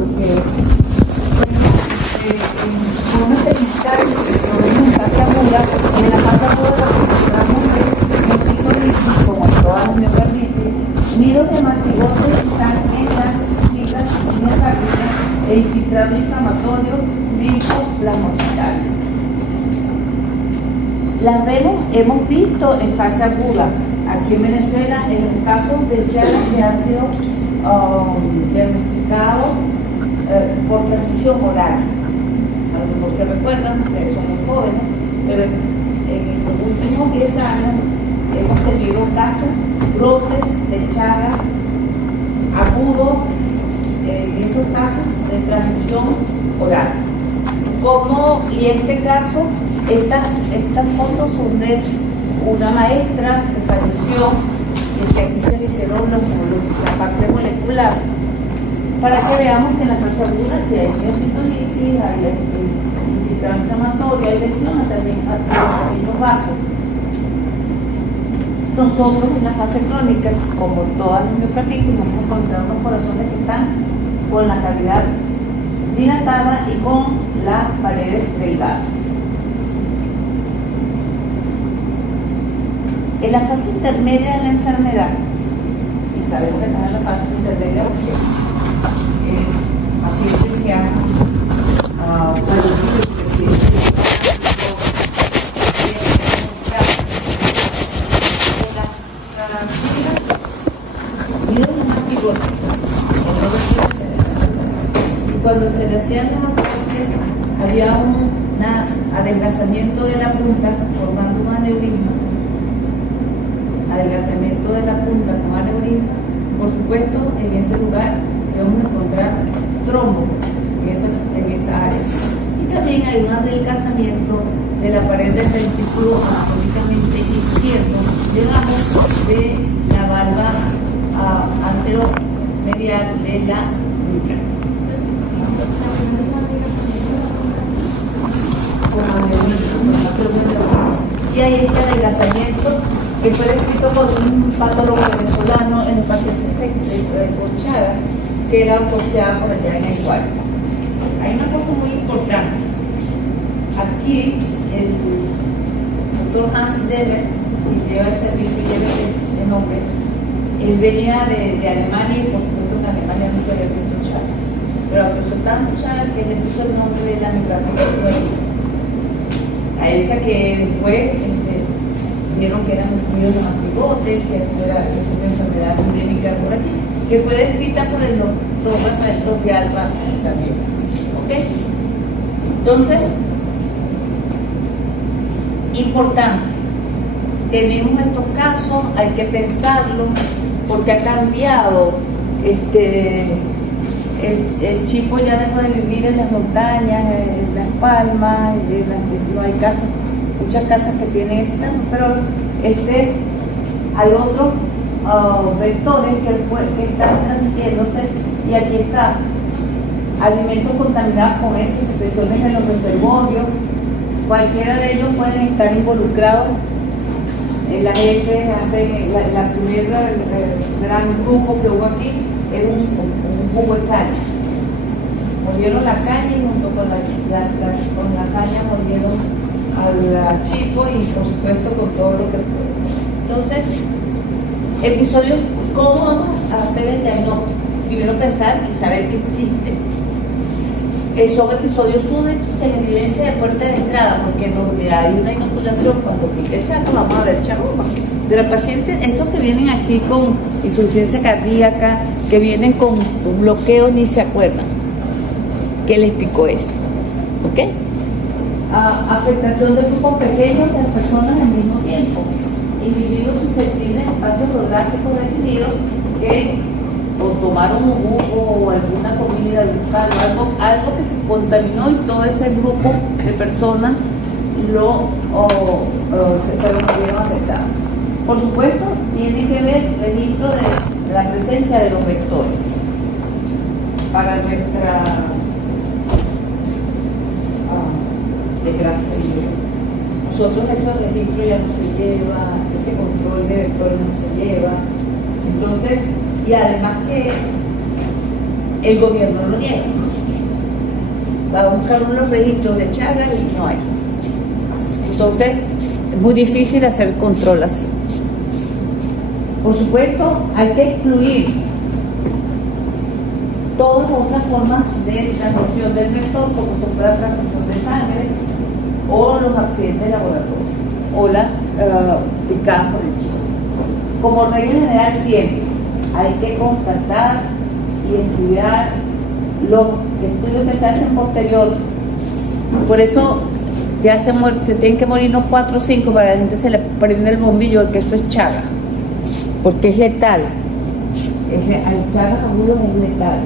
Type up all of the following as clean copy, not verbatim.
lo que son experimentales que provienen en fase aguda. En la fase aguda lo que encontramos es mosquitos como en todas las miocarditis, nidos de mastigotes que están en las fibras miocárditas e infiltrado inflamatorio linfoplasmocitario. Las hemos visto en fase aguda. Aquí en Venezuela, en los casos de Chagas que han sido diagnosticados por transfusión oral. A lo mejor se recuerdan, ustedes son muy jóvenes, pero en los últimos 10 años hemos tenido casos, brotes de Chagas agudos, en esos casos de transfusión oral. Y en este caso, estas fotos son de una maestra que falleció, que aquí se le hicieron la parte molecular, para que veamos que en la fase aguda si hay miocitolisis, hay infiltrado inflamatorio, hay lesiones también a pequeños vasos. Nosotros en la fase crónica, como todas las miocarditis, vamos a encontrar unos corazones que están con la cavidad dilatada y con las paredes delgadas. En la fase intermedia de la enfermedad, y sabemos que está en la fase intermedia porque pacientes que han fallecido, y cuando se le hacían las autopsias había un adelgazamiento de la punta formando un aneurisma. Adelgazamiento de la punta con aneurisma. Por supuesto, en ese lugar debemos encontrar trombo en esa área. Y también hay un adelgazamiento de la pared del ventículo anatómicamente izquierdo, digamos, de la valva anteromedial de la nuca. Y hay este adelgazamiento que fue descrito por un patólogo venezolano en los pacientes con Chagas, que era autopsiado por allá en el cual. Hay una cosa muy importante. Aquí el doctor Hans Deller, que lleva el servicio y lleva ese nombre, él venía de Alemania y por supuesto en Alemania nunca había visto Chagas. Pero autopsió tanto Chagas que le puso el nombre de la miocarditis a esa que después vieron que eran nidos de mastigotes, que era una enfermedad endémica por aquí, que fue descrita por el doctor Rafael Torrealba también. ¿Ok? Entonces, importante, tenemos estos casos, hay que pensarlo, porque ha cambiado. El chico ya dejó de vivir en las montañas, en Las Palmas, no hay casas, muchas casas que tienen esta, pero hay otros vectores que están transmitiéndose, y aquí está alimentos contaminados con esas secreciones en los reservorios. Cualquiera de ellos pueden estar involucrados. Las heces hacen la primera gran grupo que hubo aquí es un jugo de caña. Molieron la caña y junto con la caña molieron al chipo y por supuesto con todo lo que puede. Entonces, episodios, ¿cómo vamos a hacer el diagnóstico? Primero pensar y saber que existe. Son episodios súbitos en evidencia de puerta de entrada, porque donde hay una inoculación, cuando pica el chato, vamos a ver charroma. De la paciente, esos que vienen aquí con insuficiencia cardíaca, que vienen con bloqueo, ni se acuerdan que les picó eso. ¿Ok? Afectación de grupos pequeños de las personas al mismo tiempo. Individuos susceptibles a espacios geográficos definidos que o tomaron un jugo o alguna comida, algo que se contaminó y todo ese grupo de personas se vieron afectados. Por supuesto, tiene que ver registro de la presencia de los vectores para nuestra desgracia. Nosotros ese registro ya no se lleva, ese control de vectores no se lleva. Entonces, y además que el gobierno lo niega. Va a buscar unos registros de Chagas y no hay. Entonces, es muy difícil hacer el control así. Por supuesto, hay que excluir todas otras formas de transmisión del vector, como si fuera transmisión de sangre, o los accidentes de laboratorio, o la picada por el chivo. Como regla general, siempre hay que constatar y estudiar los estudios que se hacen posterior. Por eso ya se tienen que morir unos 4 o 5 para que la gente se le prende el bombillo de que eso es Chagas, porque es letal. El Chagas agudo es letal.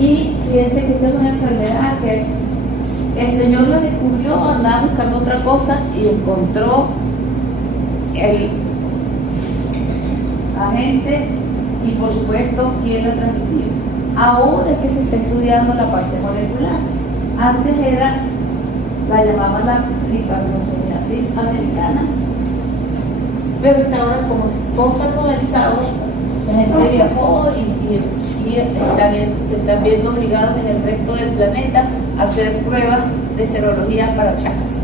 Y fíjense que esta es una enfermedad que el Señor lo descubrió, andaba buscando otra cosa y encontró el agente y por supuesto quién lo transmitió. Ahora es que se está estudiando la parte molecular. Antes era, la llamaban la tripanosomiasis americana, pero hasta ahora como todo está globalizado, la gente viajó y se están viendo obligados en el resto del planeta a hacer pruebas de serología para Chagas.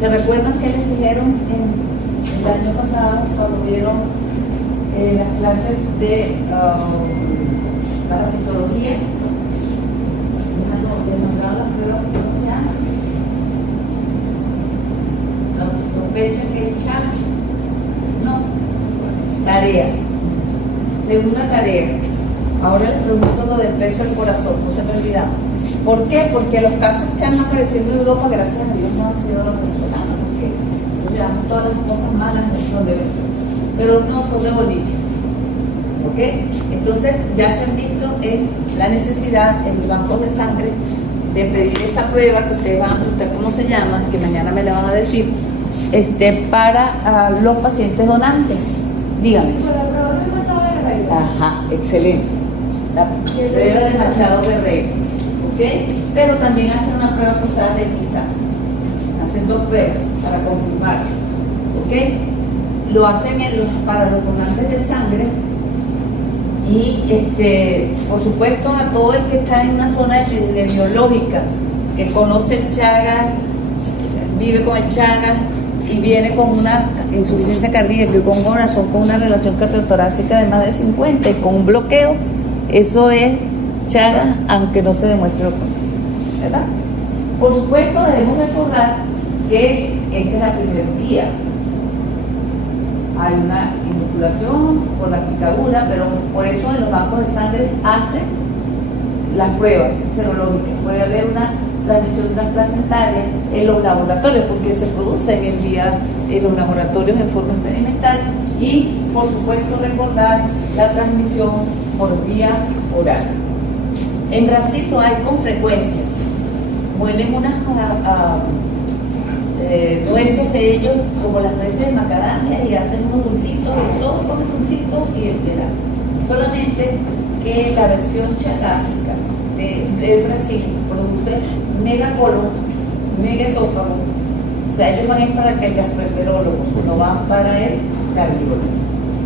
¿Se recuerdan que les dijeron el año pasado cuando vieron las clases de parasitología? Les nombraron las pruebas, ¿cómo se llaman? ¿Nos sospechan que es Chagas? No. Tarea. Segunda tarea. Ahora les pregunto lo del peso del corazón, no se me olvidaba. ¿Por qué? Porque los casos que han aparecido en Europa, gracias a Dios, no han sido los venezolanos, porque nos llevamos todas las cosas malas de Venezuela, pero no son de Bolivia. ¿Ok? Entonces ya se han visto en la necesidad en los bancos de sangre de pedir esa prueba que ustedes van a preguntar cómo se llama, que mañana me la van a decir, para los pacientes donantes. Dígame. Ajá, excelente. La prueba de Machado Guerrero, ¿ok? Pero también hacen una prueba cruzada de Pisa. Hacen 2 pruebas para confirmar, ¿ok? Lo hacen para los donantes de sangre y, por supuesto, a todo el que está en una zona epidemiológica, que conoce el Chagas, vive con el Chagas y viene con una insuficiencia cardíaca y con un corazón con una relación cardiotorácica de más de 50 y con un bloqueo, eso es Chagas, aunque no se demuestre lo contrario, ¿verdad? Por supuesto, debemos recordar que esta es la primera vía. Hay una inoculación por la picadura, pero por eso en los bancos de sangre hacen las pruebas serológicas. Puede haber una transmisión transplacentaria en los laboratorios, porque se producen en los laboratorios en forma experimental, y por supuesto recordar la transmisión por vía oral. En Brasil no hay con frecuencia, muelen unas nueces de ellos, como las nueces de macadamia, y hacen unos dulcitos, y todos comen dulcitos y el pedal. Solamente que la versión chagásica de Brasil produce megacolon, megaesófago. O sea, ellos van para que el gastroenterólogo, no van para el cardiólogo.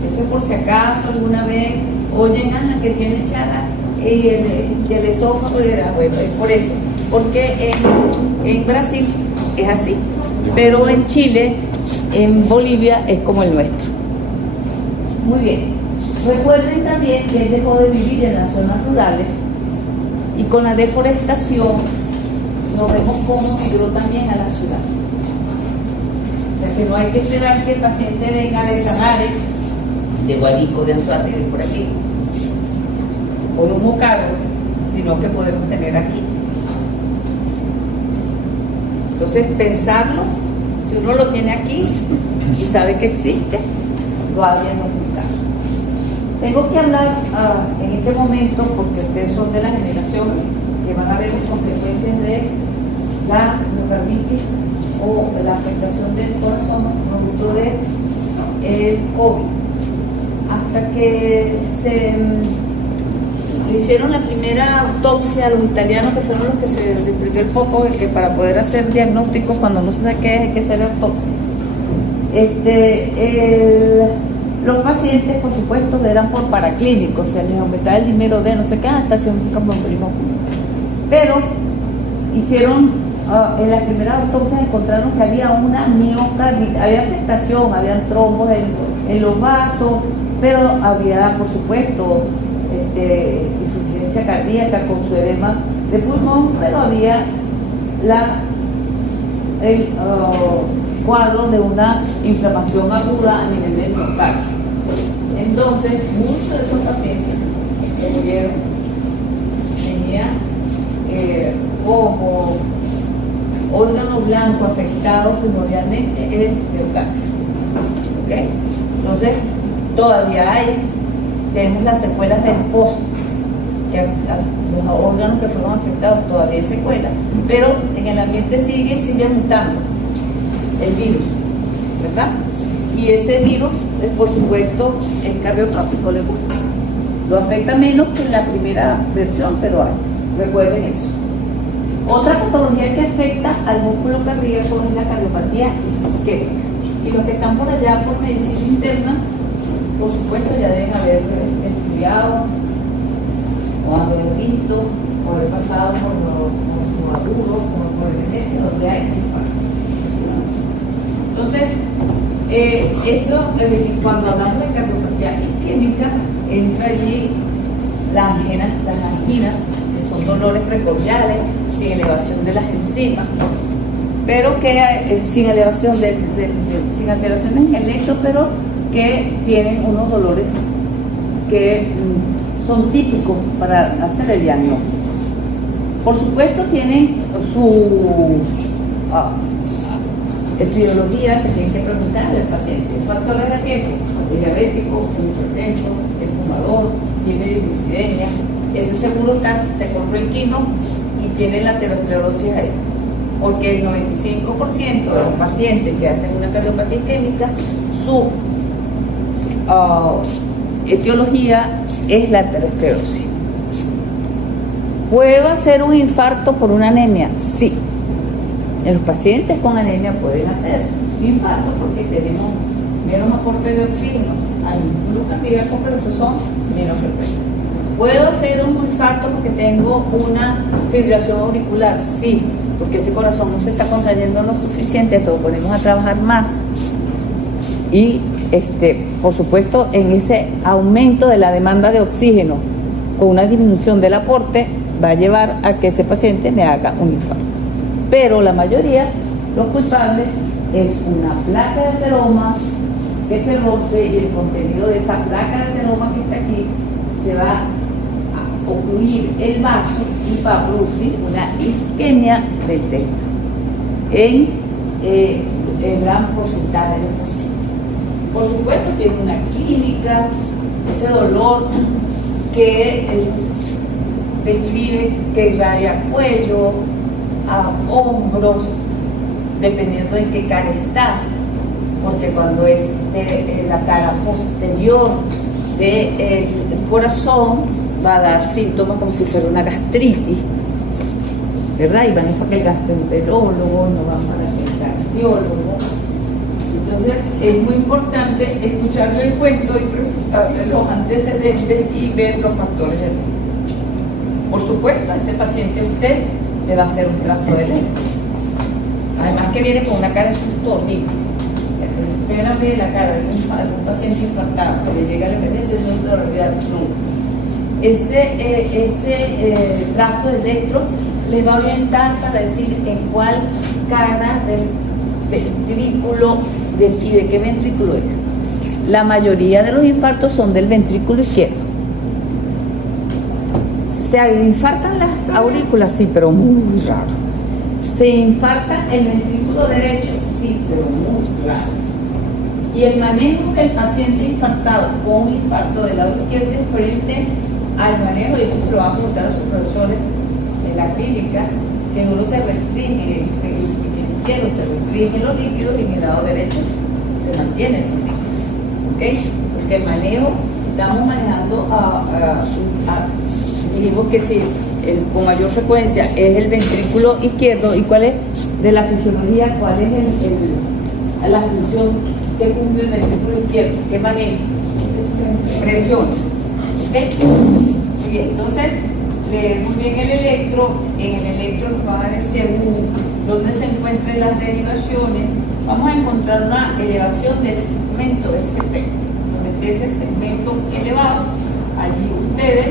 Esto es por si acaso alguna vez oyen que tiene Chagas y el esófago era bueno, es por eso, porque en Brasil es así, pero en Chile, en Bolivia es como el nuestro. Muy bien. Recuerden también que él dejó de vivir en las zonas rurales y con la deforestación nos vemos cómo migró también a la ciudad. O sea que no hay que esperar que el paciente venga de Sanare, de Guarico, de Anzoátegui, de por aquí, o de un Mocaro, sino que podemos tener aquí. Entonces, pensarlo, si uno lo tiene aquí y sabe que existe, lo ha diagnosticado. Tengo que hablar en este momento, porque ustedes son de la generación que van a ver las consecuencias de la miocarditis o de la afectación del corazón producto del COVID. Hasta que se le hicieron la primera autopsia a los italianos, que fueron los que se descubrió el foco, el que para poder hacer diagnósticos cuando no se sabe qué es, hay que hacer autopsia. Los pacientes, por supuesto, eran por paraclínicos, se les aumentaba el dinero de no sé qué, hasta hacer un campoembolismo. Pero hicieron, en las primeras autopsias encontraron que había una miocarditis, había afectación, había trombos en los vasos, pero había, por supuesto, insuficiencia cardíaca con su edema de pulmón, pero había el cuadro de una inflamación aguda a nivel del miocardio. Entonces, muchos de esos pacientes que murieron tenían como órgano blanco afectado primordialmente el miocardio. ¿Okay? Entonces, todavía tenemos las secuelas del post, que los órganos que fueron afectados todavía hay secuelas, pero en el ambiente sigue mutando el virus, ¿verdad? Y ese virus, por supuesto, es cardiotrópico, le gusta. Lo afecta menos que en la primera versión, pero recuerden eso. Otra patología que afecta al músculo cardíaco es la cardiopatía isquémica. Y los que están por allá por medicina interna, por supuesto, ya deben haber estudiado o haber visto o haber pasado por los agudos, por emergencia, donde hay infarto. Entonces, cuando hablamos de cardiopatía isquémica, entra allí las anginas, que son dolores precordiales, sin elevación de las enzimas, pero que sin alteraciones en el nexo, pero que tienen unos dolores que son típicos para hacer el diagnóstico. Por supuesto, tienen su etiología que tienen que preguntar al paciente. Factores de riesgo: es diabético, es hipertenso, es fumador, tiene dislipidemia, ese seguro se compró el quino y tiene la aterosclerosis ahí. Porque el 95% de los pacientes que hacen una cardiopatía isquémica, su etiología es la aterosclerosis. ¿Puedo hacer un infarto por una anemia? Sí. En los pacientes con anemia pueden hacer un infarto porque tenemos menos aporte de oxígeno al músculo cardíaco, pero esos son menos frecuentes. ¿Puedo hacer un infarto porque tengo una fibrilación auricular? Sí, porque ese corazón no se está contrayendo lo suficiente, entonces lo ponemos a trabajar más. Y por supuesto, en ese aumento de la demanda de oxígeno con una disminución del aporte va a llevar a que ese paciente me haga un infarto. Pero la mayoría, los culpables, es una placa de ateroma que se rompe y el contenido de esa placa de ateroma que está aquí se va a ocluir el vaso y va a producir una isquemia del texto en el gran porcentaje de los pacientes. Por supuesto, tiene una clínica, ese dolor que describe que irradia cuello, a hombros, dependiendo de qué cara está, porque cuando es de la cara posterior del corazón va a dar síntomas como si fuera una gastritis, ¿verdad? Y van a ir para el gastroenterólogo, no van para el cardiólogo. Entonces es muy importante escucharle el cuento y preguntarle los antecedentes y ver los factores de riesgo. Por supuesto, a ese paciente usted le va a hacer un trazo de lente. Además que viene con una cara de susto horrible. La primera vez la cara de un paciente infartado que le llega a la emergencia, eso no se lo olvidar nunca. Ese trazo de electro le va a orientar para decir en cuál cara del ventrículo y de qué ventrículo es. La mayoría de los infartos son del ventrículo izquierdo. Se infartan las aurículas, sí, pero muy raro. Se infarta el ventrículo derecho, sí, pero muy raro. Y el manejo del paciente infartado con infarto del lado izquierdo es frente al manejo, y eso se lo van a preguntar a sus profesores en la clínica, que uno se restringe, en el izquierdo se restringen los líquidos y en el lado derecho se mantienen los líquidos. ¿Ok? Porque el manejo, estamos manejando dijimos que sí, con mayor frecuencia es el ventrículo izquierdo. ¿Y cuál es de la fisiología? ¿Cuál es la función ¿Qué punto del ventrículo izquierdo? ¿Qué maneja? Presión. ¿Ok? Y entonces, leemos bien el electro. En el electro nos va a decir dónde se encuentran las derivaciones. Vamos a encontrar una elevación del segmento ST. Donde esté ese segmento elevado, allí ustedes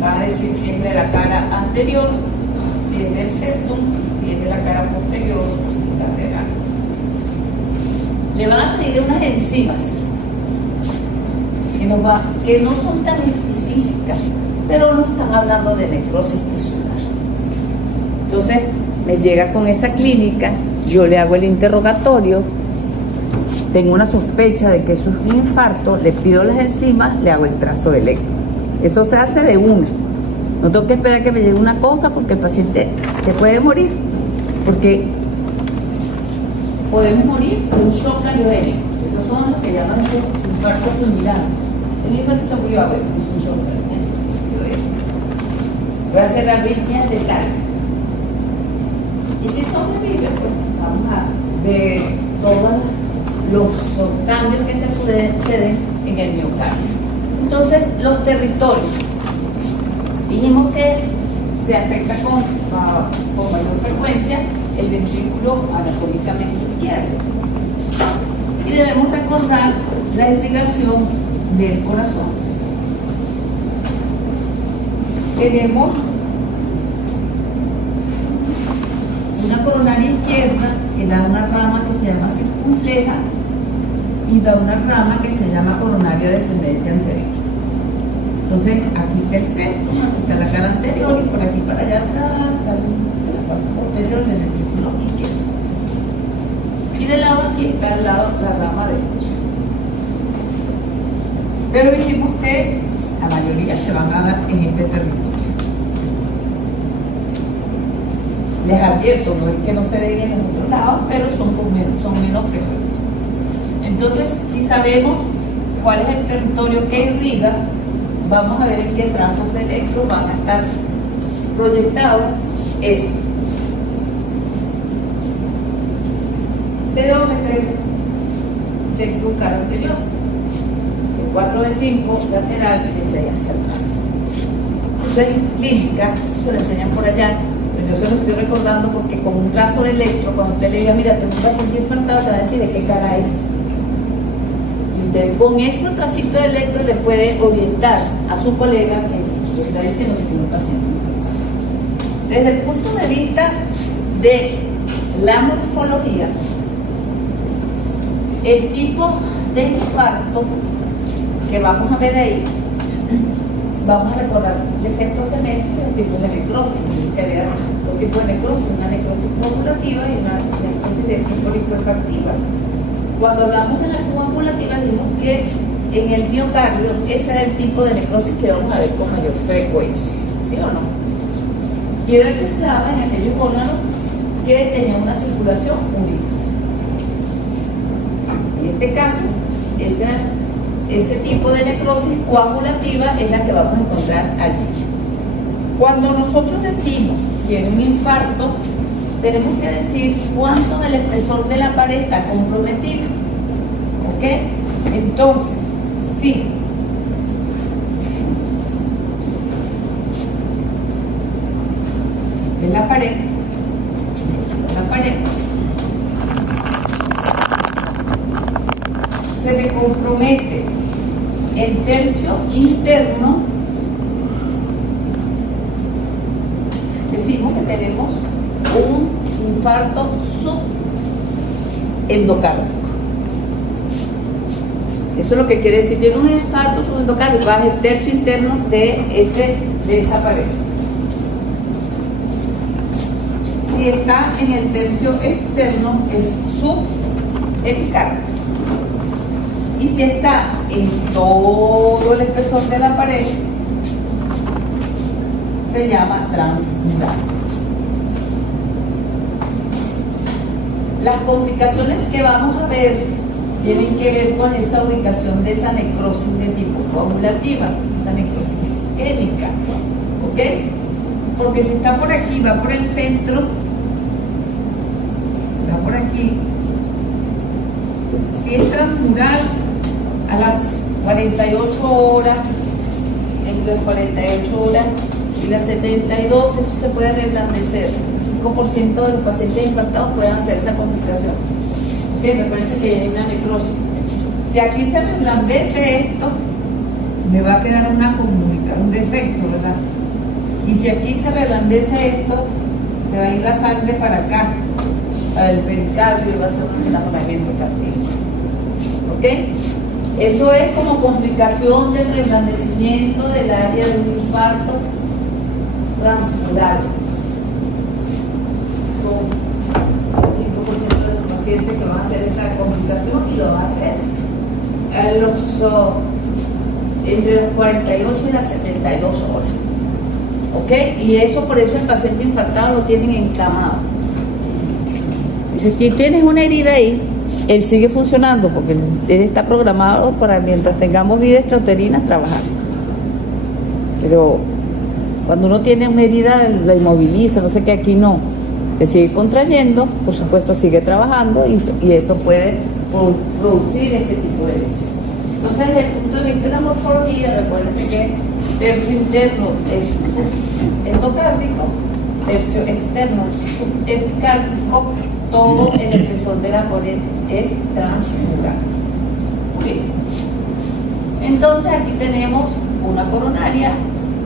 van a decir si es de la cara anterior, si es del septum, si es de la cara posterior o si es lateral. Le van a pedir unas enzimas que no son tan específicas, pero no están hablando de necrosis tisular. Entonces, me llega con esa clínica, yo le hago el interrogatorio, tengo una sospecha de que eso es un infarto, le pido las enzimas, le hago el trazo de electro. Eso se hace de una. No tengo que esperar que me llegue una cosa porque el paciente se puede morir. Porque podemos morir por un shock cardiogénico. Esos son los que llaman infarto fulminante. El infarto se murió, es un shock cardiogénico. Voy a hacer arritmias letales. Y si sobrevive, pues vamos a ver todos los cambios que se suceden en el miocardio. Entonces, los territorios. Dijimos que se afecta con mayor frecuencia el ventrículo anatómicamente izquierdo. Y debemos recordar la irrigación del corazón. Tenemos una coronaria izquierda que da una rama que se llama circunfleja y da una rama que se llama coronaria descendente anterior. Entonces, aquí está el septum, aquí está la cara anterior y por aquí para allá atrás está la parte posterior del ventrículo izquierdo. Y del lado aquí está al lado la rama derecha. Pero dijimos que la mayoría se van a dar en este territorio. Les advierto, no es que no se den en el otro lado, pero son menos frecuentes. Entonces, si sabemos cuál es el territorio que irriga, vamos a ver en qué trazos de electro van a estar proyectados eso. Pedómetro, septum cara anterior, de 4 de 5 lateral, de 6 hacia atrás. Entonces, clínica, eso se lo enseñan por allá, pero yo se lo estoy recordando porque con un trazo de electro, cuando usted le diga, mira, tengo un paciente infartado, te va a decir de qué cara es. Con ese tracito de electro le puede orientar a su colega que le está diciendo que tiene un paciente. Desde el punto de vista de la morfología, el tipo de infarto que vamos a ver ahí, vamos a recordar de sexto semestre los tipos de necrosis. Los tipos de necrosis, una necrosis coagulativa y una necrosis de tipo lipoefactiva. Cuando hablamos de la coagulativa, dijimos que en el miocardio ese era el tipo de necrosis que vamos a ver con mayor frecuencia, ¿sí o no? Y era el que se daba en aquellos órganos que tenían una circulación única. En este caso, ese tipo de necrosis coagulativa es la que vamos a encontrar allí. Cuando nosotros decimos que en un infarto, tenemos que decir cuánto del espesor de la pared está comprometido. ¿Ok? Entonces, sí. En la pared, se me compromete el tercio interno. Decimos que tenemos un infarto subendocárdico. Eso es lo que quiere decir, tiene un infarto subendocárdico, baja el tercio interno de esa pared. Si está en el tercio externo, es subepicárdico. Y si está en todo el espesor de la pared, se llama transmural. Las complicaciones que vamos a ver tienen que ver con esa ubicación de esa necrosis de tipo coagulativa, esa necrosis isquémica, ¿ok? Porque si está por aquí, va por el centro, va por aquí. Si que es transmural, a las 48 horas, entre las 48 horas y las 72, eso se puede reblandecer. 5% de los pacientes infartados pueden hacer esa complicación. Bien, me parece que hay una necrosis. Si aquí se reblandece esto, me va a quedar un defecto, ¿verdad? Y si aquí se reblandece esto, se va a ir la sangre para acá, para el pericardio, y va a ser un enamoramiento cardíaco. ¿Ok? Eso es como complicación del reblandecimiento del área de un infarto transmural. Son el 5% de los pacientes que van a hacer esta complicación y lo van a hacer entre los 48 y las 72 horas. ¿Ok? Y eso, por eso el paciente infartado lo tienen encamado. Si tienes una herida ahí, él sigue funcionando porque él está programado para, mientras tengamos vida extrauterina, trabajar. Pero cuando uno tiene una herida, la inmoviliza, no sé qué, aquí no. Se sigue contrayendo, por supuesto sigue trabajando y eso puede producir ese tipo de lesión. Entonces, desde el punto de vista de la morfología, recuérdense que tercio interno es endocárdico, tercio externo es subepicárdico, todo el espesor de la pared es transmural. Bien. Entonces aquí tenemos una coronaria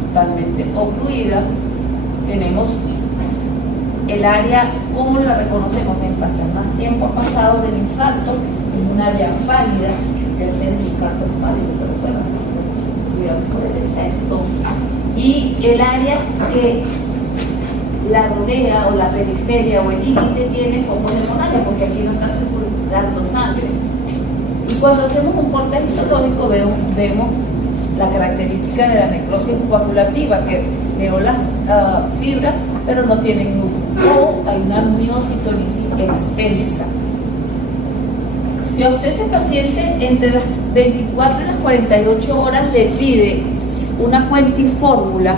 totalmente ocluida, tenemos el área, ¿cómo la reconocemos? Mientras más tiempo ha pasado del infarto, es un área pálida, que es el infarto pálido, ¿se recuerdan? Cuidado por el sexto. Y el área que la rodea o la periferia o el límite tiene focos neuronales, porque aquí no está circulando sangre. Y cuando hacemos un corte histológico vemos la característica de la necrosis coagulativa, que veo las fibras, pero no tienen núcleo, o hay una miocitolisis extensa. Si a usted, ese paciente, entre las 24 y las 48 horas le pide una cuentifórmula,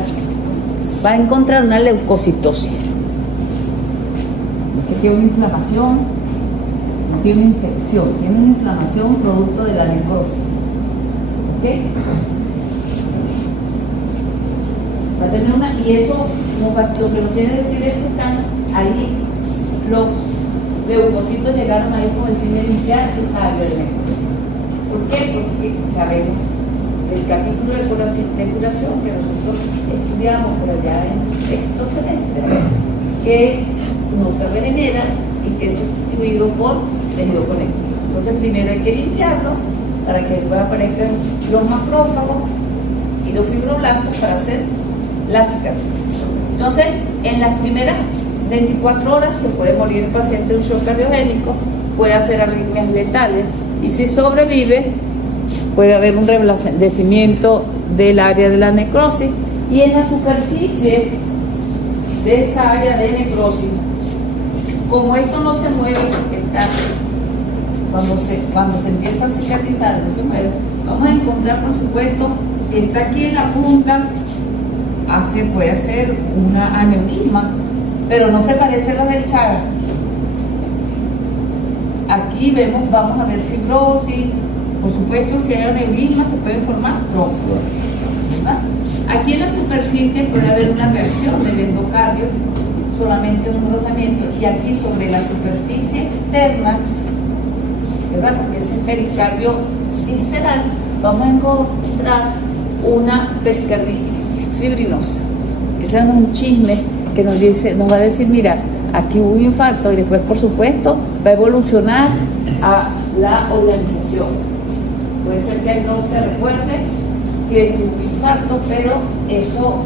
va a encontrar una leucocitosis. Que tiene una inflamación, no tiene una infección, tiene una inflamación producto de la necrosis. ¿Ok? Va a tener una, y eso lo que nos quiere decir es que están ahí los leucocitos, llegaron ahí con el fin de limpiar el sangre de necrosis. ¿Por qué? Porque sabemos el capítulo de curación que nosotros estudiamos por allá en sexto semestre, que no se regenera y que es sustituido por tejido conectivo. Entonces primero hay que limpiarlo para que después aparezcan los macrófagos y los fibroblastos para hacer la cicatriz. Entonces, en las primeras 24 horas se puede morir el paciente de un shock cardiogénico, puede hacer arritmias letales, y si sobrevive puede haber un reblandecimiento del área de la necrosis, y en la superficie de esa área de necrosis, como esto no se mueve porque está, cuando se empieza a cicatrizar, no se mueve, vamos a encontrar, por supuesto, si está aquí en la punta, puede hacer una aneurisma, pero no se parece a la del Chagas. Aquí vamos a ver fibrosis, por supuesto, si hay aneurisma se pueden formar trombos, ¿verdad? Aquí en la superficie puede haber una reacción del endocardio, solamente un engrosamiento, y aquí sobre la superficie externa, ¿verdad? Porque es el pericardio visceral, vamos a encontrar una pericarditis fibrinosa. Ese es un chisme que nos va a decir, mira, aquí hubo un infarto, y después, por supuesto, va a evolucionar a la organización. Puede ser que no se recuerde que tuvo un infarto, pero eso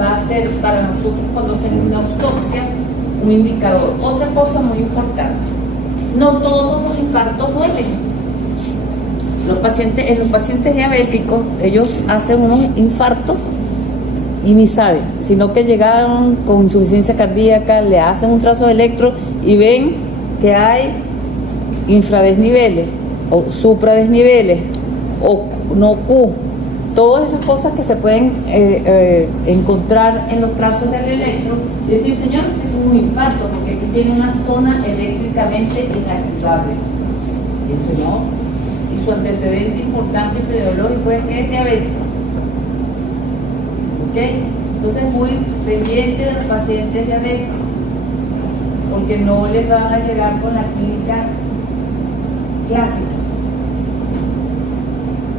va a ser para nosotros, cuando hacemos una autopsia, un indicador. Otra cosa muy importante, no todos los infartos duelen. En los pacientes diabéticos, ellos hacen unos infartos y ni saben, sino que llegaron con insuficiencia cardíaca, le hacen un trazo de electro y ven que hay infradesniveles o supradesniveles o no Q, todas esas cosas que se pueden encontrar en los trazos del electro, y decir, señor, es un infarto porque aquí tiene una zona eléctricamente inactivable. Y eso no. Y su antecedente importante epidemiológico es que es diabético. ¿Ok? Entonces, muy pendiente de los pacientes diabéticos, porque no les van a llegar con la clínica clásica,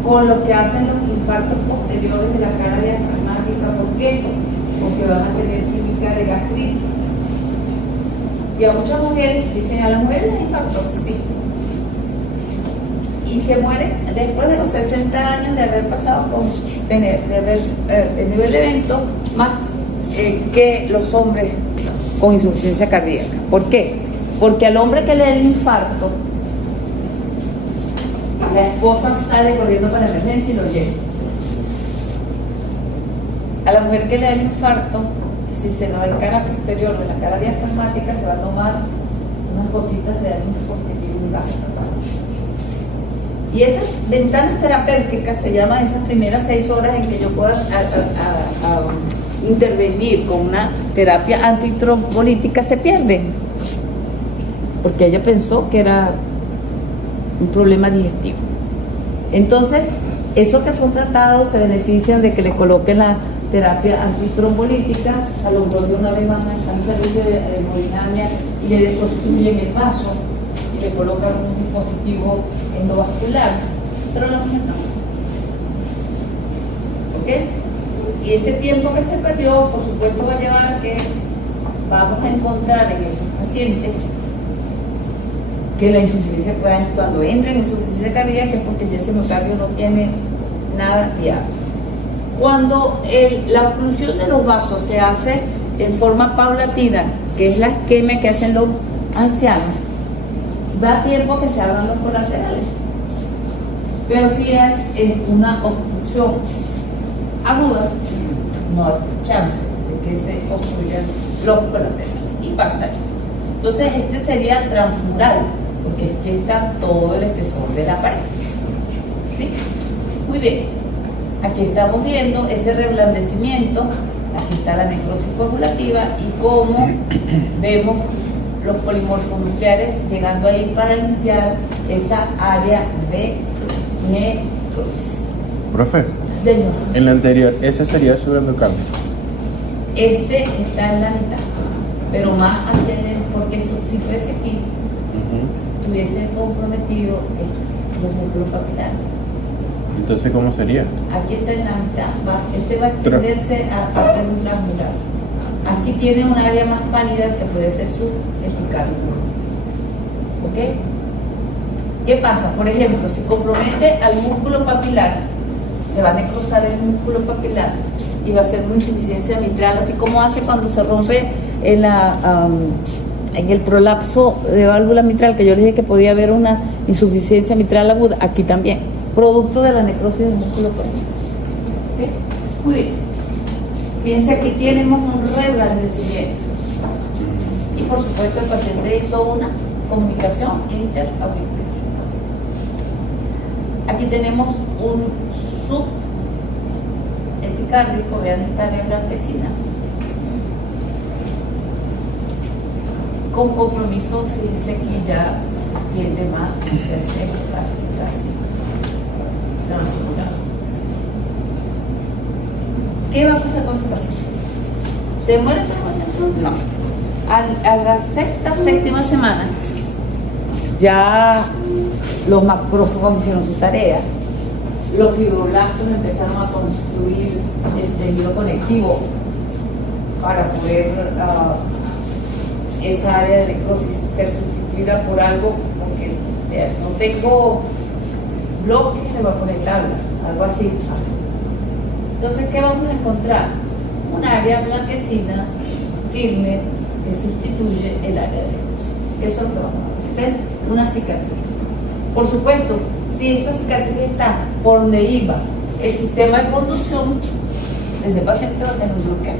con lo que hacen los infartos posteriores de la cara diafragmática. ¿Por qué? Porque van a tener clínica de gastritis. Y a muchas mujeres dicen, ¿a las mujeres les infarto? Sí. Y se mueren después de los 60 años de haber pasado de haber tenido el evento, más que los hombres con insuficiencia cardíaca. ¿Por qué? Porque al hombre que le da el infarto, la esposa sale corriendo para la emergencia y lo lleva. A la mujer que le da el infarto, si se lo da en cara posterior de la cara diafragmática, se va a tomar unas gotitas de harina porque tiene un gasto. Y esas ventanas terapéuticas se llaman esas primeras 6 horas en que yo pueda intervenir con una terapia antitrombolítica, se pierden. Porque ella pensó que era un problema digestivo. Entonces, esos que son tratados se benefician de que le coloquen la terapia antitrombolítica, a lo mejor de una vez más están en servicio de hemodinamia y le desobstruyen el vaso y le colocan un dispositivo endovascular, pero la mujer no. ¿Ok? Y ese tiempo que se perdió, por supuesto, va a llevar a que vamos a encontrar en esos pacientes que la insuficiencia, cuando entren en insuficiencia cardíaca, es porque ya ese miocardio no tiene nada viable. Cuando la oclusión de los vasos se hace en forma paulatina, que es la isquemia que hacen los ancianos, da tiempo a que se abran los colaterales. Pero si es una obstrucción aguda, no hay chance de que se obstruyan los colaterales. Y pasa esto. Entonces, este sería transmural, porque aquí está todo el espesor de la pared. ¿Sí? Muy bien. Aquí estamos viendo ese reblandecimiento, aquí está la necrosis coagulativa y cómo vemos los polimorfos nucleares llegando ahí para limpiar esa área de necrosis. Profe, en la anterior, ese sería su endocardio. Este está en la mitad, pero más hacia el, porque si fuese aquí, tuviese comprometido los músculos papilares. Entonces, ¿cómo sería? Aquí está en la mitad, este va a extenderse a ser un triangular. Aquí tiene un área más pálida que puede ser su epicardio. ¿Ok? ¿Qué pasa? Por ejemplo, si compromete al músculo papilar, se va a necrosar el músculo papilar y va a ser una insuficiencia mitral, así como hace cuando se rompe en el prolapso de válvula mitral, que yo les dije que podía haber una insuficiencia mitral aguda, aquí también. Producto de la necrosis del músculo papilar. ¿Okay? Muy bien. Fíjense, aquí tenemos un reblandecimiento. Y por supuesto el paciente hizo una comunicación interauricular. Aquí tenemos un subepicárdico, vean esta área blanquecina, con compromiso, fíjense aquí ya se tiende más a hacerse casi transmural. ¿Qué va a pasar con este paciente? ¿Se muere el paciente? No. A la séptima semana, ya los macrófagos hicieron su tarea, los fibroblastos empezaron a construir el tejido conectivo para poder esa área de necrosis ser sustituida por algo, porque no tengo bloques de vaporetabla, algo así. Entonces, ¿qué vamos a encontrar? Un área blanquecina, firme, que sustituye el área de necrosis. Eso es lo que vamos a hacer, una cicatriz. Por supuesto, si esa cicatriz está por donde iba el sistema de conducción, ese paciente va a tener un bloqueo.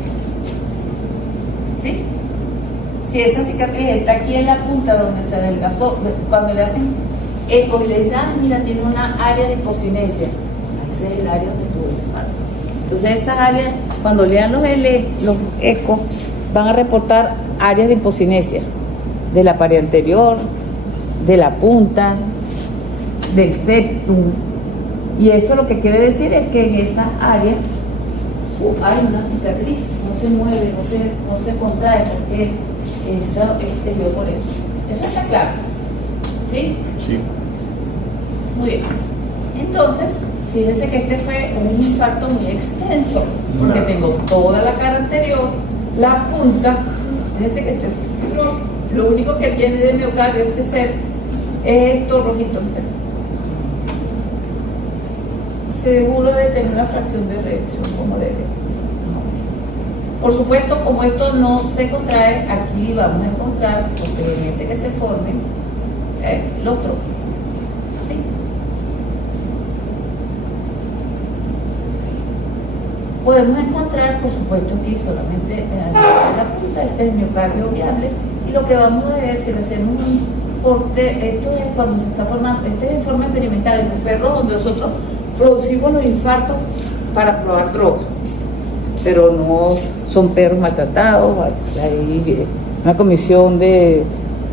¿Sí? Si esa cicatriz está aquí en la punta donde se adelgazó, cuando le hacen eco y le dicen, mira, tiene una área de hipocinesia, ese es el área donde tuvo el infarto. Entonces esas áreas, cuando lean los ecos, van a reportar áreas de hipocinesia de la pared anterior, de la punta, del septum. Y eso lo que quiere decir es que en esa área hay una cicatriz, no se mueve, no se contrae, porque eso exterior por eso. Eso está claro. ¿Sí? Sí. Muy bien. Entonces, fíjense que este fue un infarto muy extenso, porque tengo toda la cara anterior, la punta, fíjense que este lo único que tiene de miocardio este ser es esto rojito. Seguro de tener una fracción de reacción como debe. Por supuesto, como esto no se contrae, aquí vamos a encontrar, posteriormente que se formen, los trocos. ¿Sí? Podemos encontrar, por supuesto, aquí solamente en la punta, este es el miocardio viable, y lo que vamos a ver, si le hacemos un corte, esto es cuando se está formando, este es en forma experimental, en los perros donde nosotros producimos los infartos para probar drogas, pero no son perros maltratados. Hay una comisión de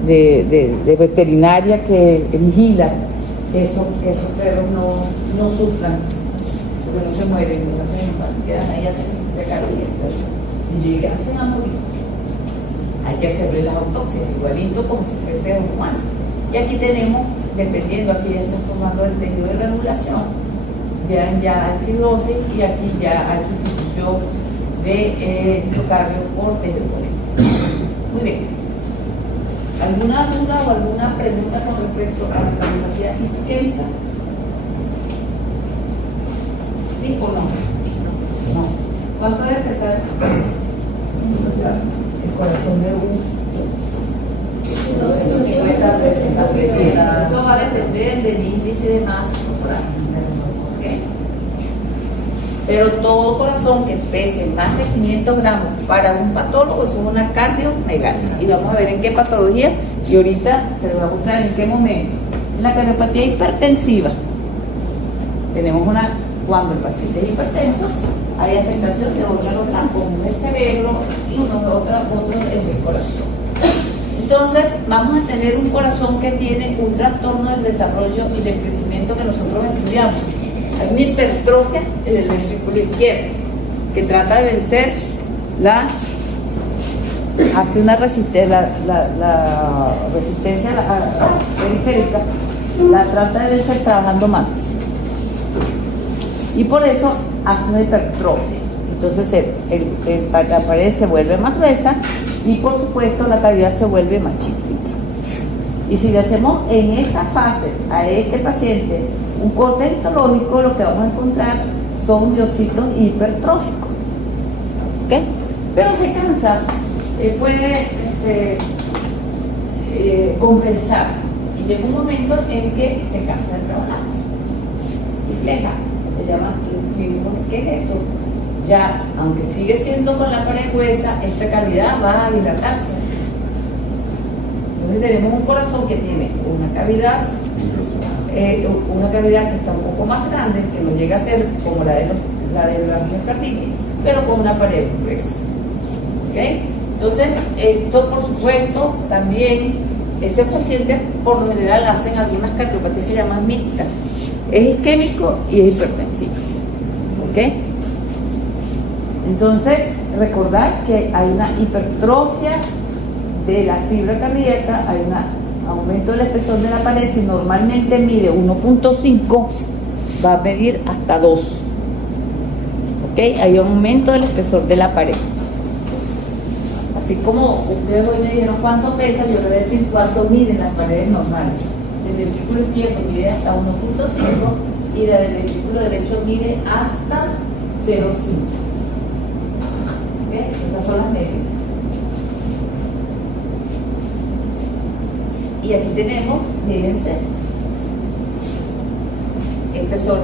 veterinaria que vigila que esos perros no sufran, porque no se mueren, no hacen infarto, quedan ahí, se calientan. Si llegasen a morir, hay que hacerle las autopsias, igualito como si fuese un humano. Y aquí tenemos, dependiendo, aquí ya se está formando el tejido de granulación. Vean, ya hay fibrosis y aquí ya hay sustitución de miocardio por tejido coléctico. Muy bien. ¿Alguna duda o alguna pregunta con respecto a la radiografía isquémica? ¿Sí o no? No. ¿Cuánto debe pesar el corazón de un? Eso va a depender del índice de masa corporal. Pero todo corazón que pese más de 500 gramos para un patólogo es una cardiomegalia. Y vamos a ver en qué patología, y ahorita se les va a mostrar en qué momento. En la cardiopatía hipertensiva tenemos cuando el paciente es hipertenso, hay afectación de órganos blancos, uno es el cerebro y otro es el corazón. Entonces vamos a tener un corazón que tiene un trastorno del desarrollo y del crecimiento que nosotros estudiamos. Hay una hipertrofia en el ventrículo izquierdo que trata de vencer hace una resistencia, la resistencia periférica, la trata de vencer trabajando más. Y por eso hace una hipertrofia. Entonces la pared se vuelve más gruesa y por supuesto la cavidad se vuelve más chiquita. Y si le hacemos en esta fase a este paciente un corte histológico, lo que vamos a encontrar son miocitos hipertróficos. ¿Ok? Pero se cansa, puede compensar. Y llega un momento en que se cansa de trabajar. Y fleja, se llama, ¿qué es eso? Ya, aunque sigue siendo con la pared gruesa, esta cavidad va a dilatarse. Entonces tenemos un corazón que tiene una cavidad que está un poco más grande, que no llega a ser como la de la miocarditis, pero con una pared gruesa. ¿Okay? Entonces, esto por supuesto también, ese paciente por lo general hacen algunas cardiopatías que se llaman mixtas. Es isquémico y es hipertensivo. ¿Ok? Entonces, recordad que hay una hipertrofia de la fibra cardíaca, hay un aumento del espesor de la pared. Si normalmente mide 1.5, va a medir hasta 2. ¿Ok? Hay un aumento del espesor de la pared. Así como ustedes hoy me dijeron cuánto pesa, yo les voy a decir cuánto miden las paredes normales. El ventrículo izquierdo mide hasta 1.5 y la del ventrículo derecho mide hasta 0.5. ¿Ok? Esas son las medidas. Y aquí tenemos, fíjense, el espesor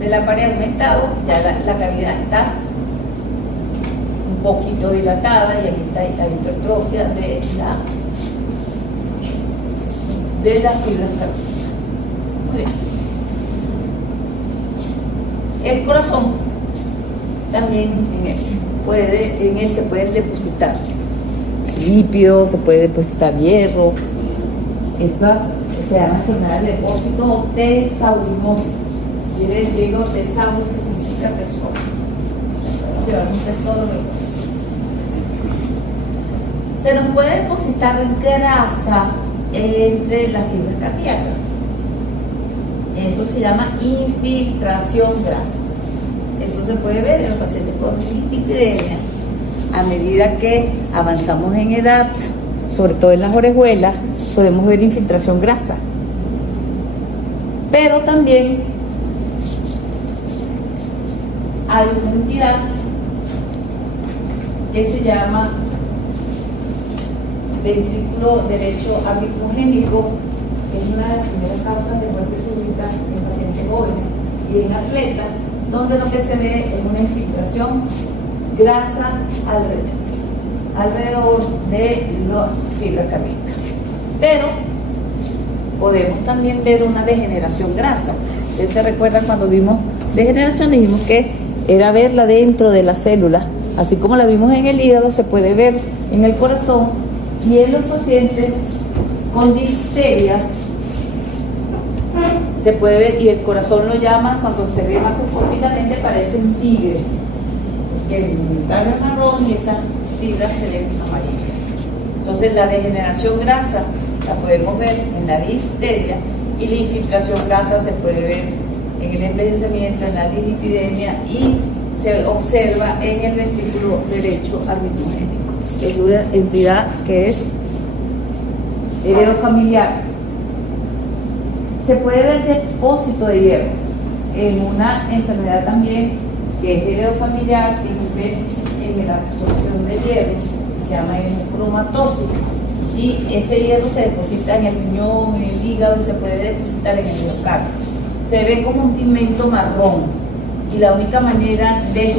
de la pared aumentado, ya la cavidad está un poquito dilatada y aquí está la hipertrofia de las fibras cardíacas. Muy bien. El corazón también en él se pueden depositar lípidos, se puede depositar hierro. Esa se llama enfermedad de depósito o tesaurinosis. Viene el griego tesauro, que significa tesoro. Llevar un tesoro de cosas. Se nos puede depositar grasa entre las fibras cardíacas. Eso se llama infiltración grasa. Eso se puede ver en los pacientes con dislipidemia. A medida que avanzamos en edad, sobre todo en las orejuelas, podemos ver infiltración grasa. Pero también hay una entidad que se llama ventrículo derecho arritmogénico, que es una de las primeras causas de muerte súbita en pacientes jóvenes y en atletas, donde lo que se ve es una infiltración grasa alrededor de las fibras cardíacas. Pero podemos también ver una degeneración grasa. Ustedes se recuerdan cuando vimos degeneración, dijimos que era verla dentro de las células, así como la vimos en el hígado, se puede ver en el corazón y en los pacientes con difteria se puede ver, y el corazón lo llama, cuando se ve macroscópicamente parece un tigre, porque el carga es marrón y esas fibras se ven amarillas. Entonces la degeneración grasa la podemos ver en la difteria y la infiltración grasa se puede ver en el envejecimiento, en la dislipidemia y se observa en el ventrículo derecho arritmogénico. Es una entidad que es heredofamiliar. Se puede ver depósito de hierro en una enfermedad también que es heredofamiliar, tiene un déficit en la absorción de hierro, que se llama hemocromatosis, y ese hierro se deposita en el riñón, en el hígado y se puede depositar en el miocardio. Se ve como un pigmento marrón y la única manera de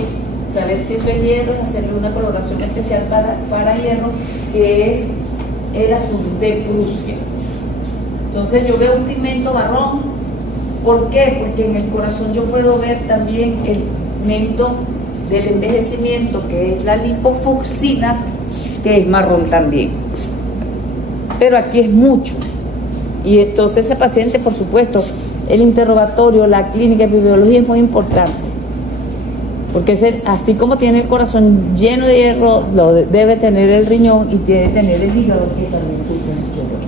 saber si esto es hierro es hacerle una coloración especial para hierro, que es el azul de Prusia. Entonces yo veo un pigmento marrón. ¿Por qué? Porque en el corazón yo puedo ver también el pigmento del envejecimiento, que es la lipofucsina, que es marrón también. Pero aquí es mucho. Y entonces ese paciente, por supuesto, el interrogatorio, la clínica de biología es muy importante. Porque así como tiene el corazón lleno de hierro, lo debe tener el riñón y debe tener el hígado, que también sufre mucho dolor.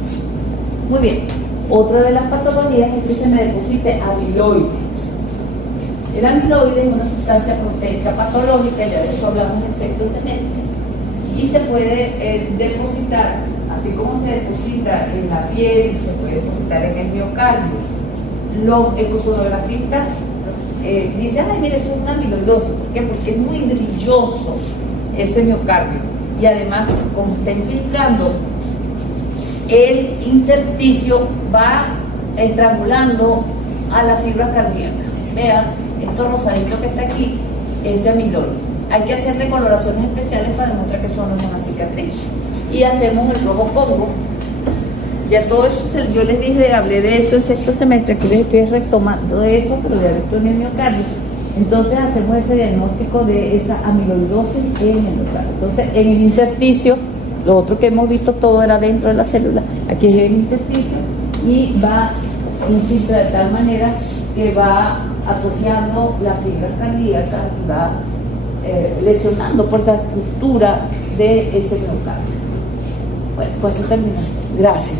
Muy bien, otra de las patologías es que se me deposite amiloide. El amiloide es una sustancia proteica patológica, ya de eso hablamos en sexto semestre, y se puede depositar, así como se deposita en la piel, se puede depositar en el miocardio. Los ecosonografistas dicen, ay, mire, eso es una amiloidosis. ¿Por qué? Porque es muy brilloso ese miocardio. Y además, como está infiltrando, el intersticio va estrangulando a la fibra cardíaca. Vean, esto rosadito que está aquí, ese amiloide. Hay que hacerle coloraciones especiales para demostrar que eso no es una cicatriz. Y hacemos el rojo Congo. Ya todo eso, yo les dije, hablé de eso en sexto semestre, aquí les estoy retomando eso, pero ya estoy en el miocardio. Entonces hacemos ese diagnóstico de esa amiloidosis en el miocardio. Entonces en el intersticio, lo otro que hemos visto todo era dentro de la célula, aquí es el intersticio y va infiltra de tal manera que va atrofiando las fibras cardíacas y va lesionando por la estructura de ese miocardio. Bueno, pues eso termina. Gracias.